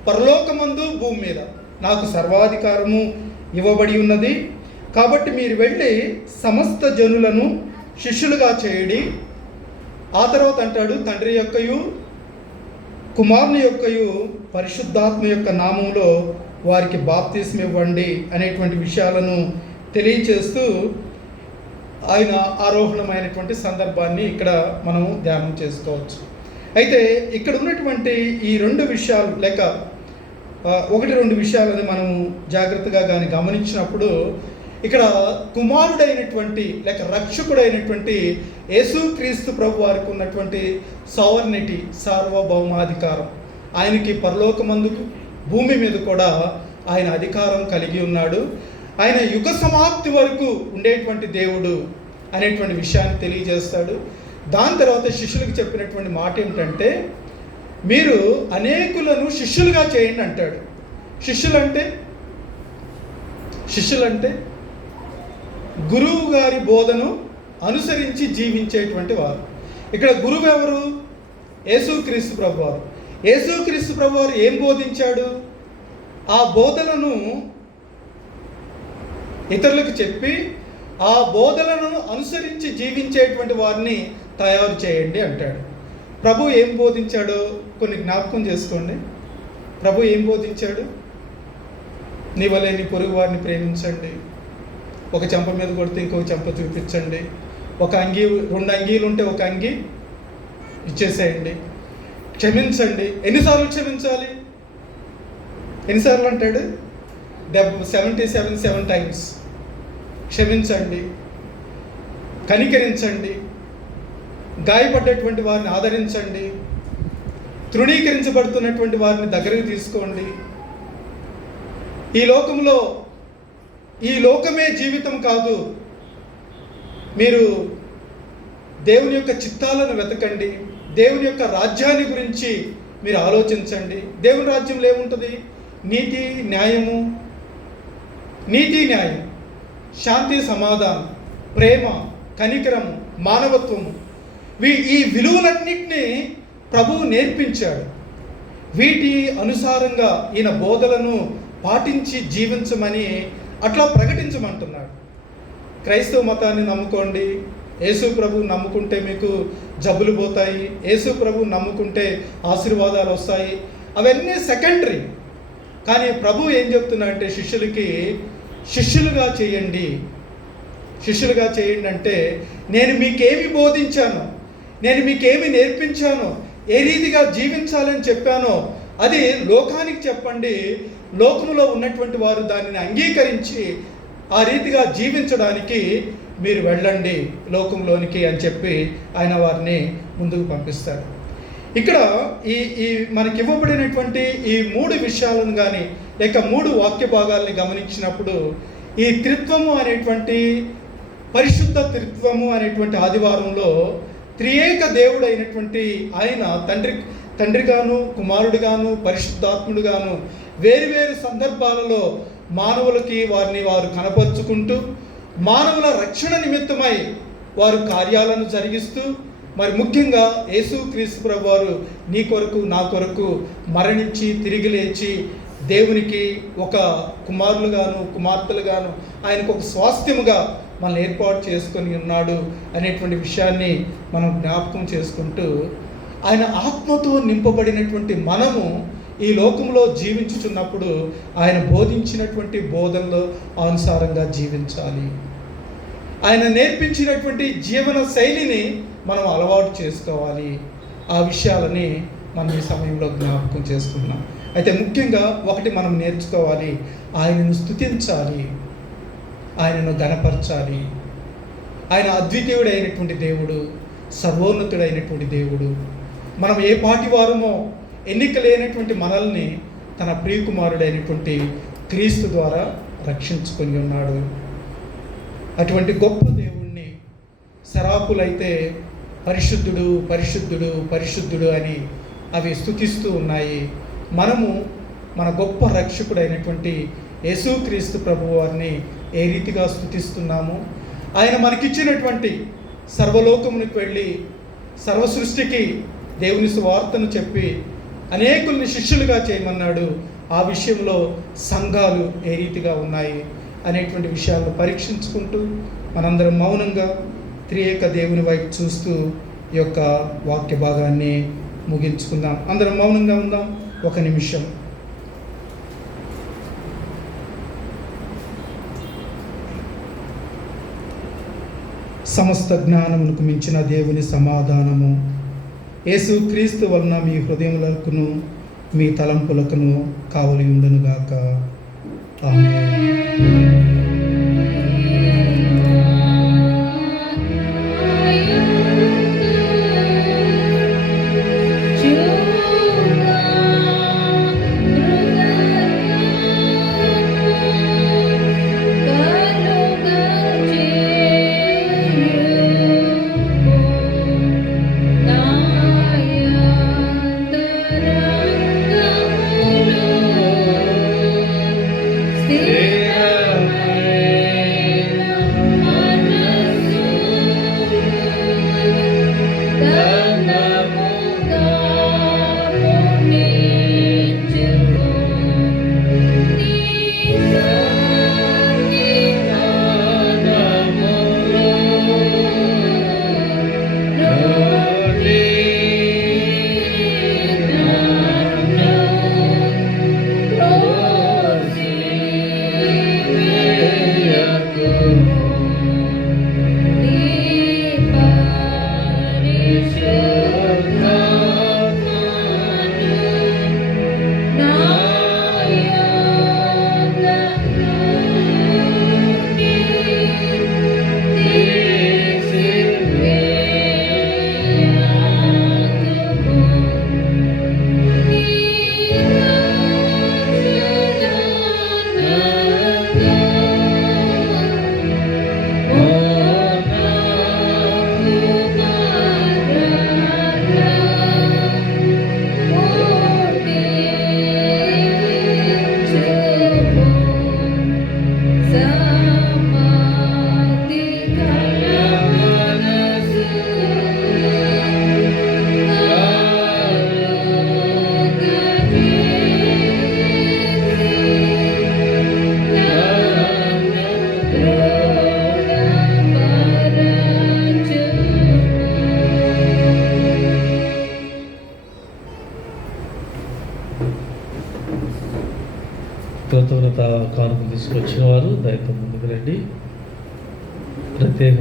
పరలోకమందు భూమి మీద నాకు సర్వాధికారము ఇవ్వబడి ఉన్నది, కాబట్టి మీరు వెళ్ళి సమస్త జనులను శిష్యులుగా చేయడి. ఆ తర్వాత అంటాడు, తండ్రి యొక్కయు కుమారుని యొక్కయు పరిశుద్ధాత్మ యొక్క నామంలో వారికి బాప్తిస్మం ఇవ్వండి అనేటువంటి విషయాలను తెలియచేస్తూ ఆయన ఆరోహణమైనటువంటి సందర్భాన్ని ఇక్కడ మనం ధ్యానం చేసుకోవచ్చు. అయితే ఇక్కడ ఉన్నటువంటి ఈ 2 విషయాలు లేక 1-2 విషయాలని మనము జాగ్రత్తగా కానీ గమనించినప్పుడు, ఇక్కడ కుమారుడైనటువంటి లేక రక్షకుడైనటువంటి యేసుక్రీస్తు ప్రభు వారికి ఉన్నటువంటి సావర్నిటీ, సార్వభౌమాధికారం, ఆయనకి పరలోకమందుకు భూమి మీద కూడా ఆయన అధికారం కలిగి ఉన్నాడు. ఆయన యుగ సమాప్తి వరకు ఉండేటువంటి దేవుడు అనేటువంటి విషయాన్ని తెలియజేస్తాడు. దాని తర్వాత శిష్యులకు చెప్పినటువంటి మాట ఏమిటంటే, మీరు అనేకులను శిష్యులుగా చేయండి అంటాడు. శిష్యులంటే గురువు గారి బోధను అనుసరించి జీవించేటువంటి వారు. ఇక్కడ గురువు ఎవరు? యేసుక్రీస్తు ప్రభువారు. యేసుక్రీస్తు ప్రభువారు ఏం బోధించాడు? ఆ బోధలను ఇతరులకు చెప్పి ఆ బోధలను అనుసరించి జీవించేటువంటి వారిని తయారు చేయండి అంటాడు. ప్రభు ఏం బోధించాడో కొన్ని జ్ఞాపకం చేసుకోండి. ప్రభు ఏం బోధించాడు? నీ వలె నీ పొరుగు వారిని ప్రేమించండి, ఒక చెంప మీద కొడితే ఇంకొక చెంప చూపించండి, ఒక అంగీ 2 అంగీలు ఉంటే ఒక అంగీ ఇచ్చేసేయండి, క్షమించండి. ఎన్నిసార్లు క్షమించాలి? ఎన్నిసార్లు అంటాడు? 77 టైమ్స్. క్షమించండి, కనికరించండి, గాయపడ్డటువంటి వారిని ఆదరించండి, తృణీకరించబడుతున్నటువంటి వారిని దగ్గరికి తీసుకోండి. ఈ లోకమే జీవితం కాదు, మీరు దేవుని యొక్క చిత్తాలను వెతకండి, దేవుని యొక్క రాజ్యాన్ని గురించి మీరు ఆలోచించండి. దేవుని రాజ్యంలో ఏముంటుంది? నీతి న్యాయం, శాంతి, సమాధానం, ప్రేమ, కనికరము, మానవత్వము, ఈ విలువలన్నింటినీ ప్రభువు నేర్పించాడు. వీటి అనుసారంగా ఈయన బోధలను పాటించి జీవించమని అట్లా ప్రకటించమంటున్నాడు. క్రైస్తవ మతాన్ని నమ్ముకోండి, యేసు ప్రభువు నమ్ముకుంటే మీకు జబ్బులు పోతాయి, యేసు ప్రభువు నమ్ముకుంటే ఆశీర్వాదాలు వస్తాయి, అవన్నీ సెకండరీ. కానీ ప్రభు ఏం చెప్తున్నాడంటే శిష్యులుగా చేయండి అంటే, నేను మీకేమి బోధించానో, నేను మీకేమి నేర్పించానో, ఏ రీతిగా జీవించాలని చెప్పానో అది లోకానికి చెప్పండి. లోకములో ఉన్నటువంటి వారు దానిని అంగీకరించి ఆ రీతిగా జీవించడానికి మీరు వెళ్ళండి లోకంలోనికి అని చెప్పి ఆయన వారిని ముందుకు పంపిస్తారు. ఇక్కడ ఈ మనకి ఇవ్వబడినటువంటి ఈ 3 విషయాలను కానీ లేక 3 వాక్య భాగాల్ని గమనించినప్పుడు, ఈ త్రిత్వము అనేటువంటి పరిశుద్ధ త్రిత్వము అనేటువంటి ఆదివారంలో త్రియేక దేవుడు అయినటువంటి ఆయన తండ్రిగాను, కుమారుడిగాను, పరిశుద్ధాత్ముడుగాను వేరువేరు సందర్భాలలో మానవులకి వారు కనపరుచుకుంటూ మానవుల రక్షణ నిమిత్తమై వారు కార్యాలను జరిగిస్తూ, మరి ముఖ్యంగా యేసుక్రీస్తు ప్రభువారు నీ కొరకు నా కొరకు మరణించి తిరిగి లేచి దేవునికి ఒక కుమారులుగాను కుమార్తెలుగాను ఆయనకు ఒక స్వాస్థ్యముగా మనల్ని ఏర్పాటు చేసుకొని ఉన్నాడు అనేటువంటి విషయాన్ని మనం జ్ఞాపకం చేసుకుంటూ, ఆయన ఆత్మతో నింపబడినటువంటి మనము ఈ లోకంలో జీవించుచున్నప్పుడు ఆయన బోధించినటువంటి బోధనలో అనుసారంగా జీవించాలి. ఆయన నేర్పించినటువంటి జీవన శైలిని మనం అలవాటు చేసుకోవాలి. ఆ విషయాలని మనం ఈ సమయంలో జ్ఞాపకం చేసుకుంటున్నాం. అయితే ముఖ్యంగా ఒకటి మనం నేర్చుకోవాలి, ఆయనను స్తుతించాలి, ఆయనను ఘనపరచాలి. ఆయన అద్వితీయుడైనటువంటి దేవుడు, సర్వోన్నతుడైనటువంటి దేవుడు. మనం ఏ పాటి వారమో, ఎన్నిక లేనటువంటి మనల్ని తన ప్రియకుమారుడైనటువంటి క్రీస్తు ద్వారా రక్షించుకొని ఉన్నాడు. అటువంటి గొప్ప దేవుణ్ణి సరాకులైతే పరిశుద్ధుడు పరిశుద్ధుడు పరిశుద్ధుడు అని అవి స్తుతిస్తూ ఉన్నాయి. మనము మన గొప్ప రక్షకుడైనటువంటి యేసుక్రీస్తు ప్రభువు వారిని ఏ రీతిగా స్తుతిస్తున్నాము? ఆయన మనకిచ్చినటువంటి సర్వలోకమునికి వెళ్ళి సర్వ సృష్టికి దేవుని సువార్తను చెప్పి అనేకుల్ని శిష్యులుగా చేయమన్నాడు. ఆ విషయంలో సంఘాలు ఏ రీతిగా ఉన్నాయి అనేటువంటి విషయాలను పరీక్షించుకుంటూ మనందరం మౌనంగా త్రియేక దేవుని వైపు చూస్తూ ఈ యొక్క వాక్య భాగాన్ని ముగించుకుందాం. అందరం మౌనంగా ఉందాం ఒక నిమిషం. సమస్త జ్ఞానమునకు మించిన దేవుని సమాధానము యేసుక్రీస్తు వలన మీ హృదయములకును మీ తలంపులకును కావలి ఉండునుగాక. ఆమేన్. కృతజ్ఞత కానుక తీసుకొచ్చిన వారు దయతో ముందుకు రండి. ప్రత్యేక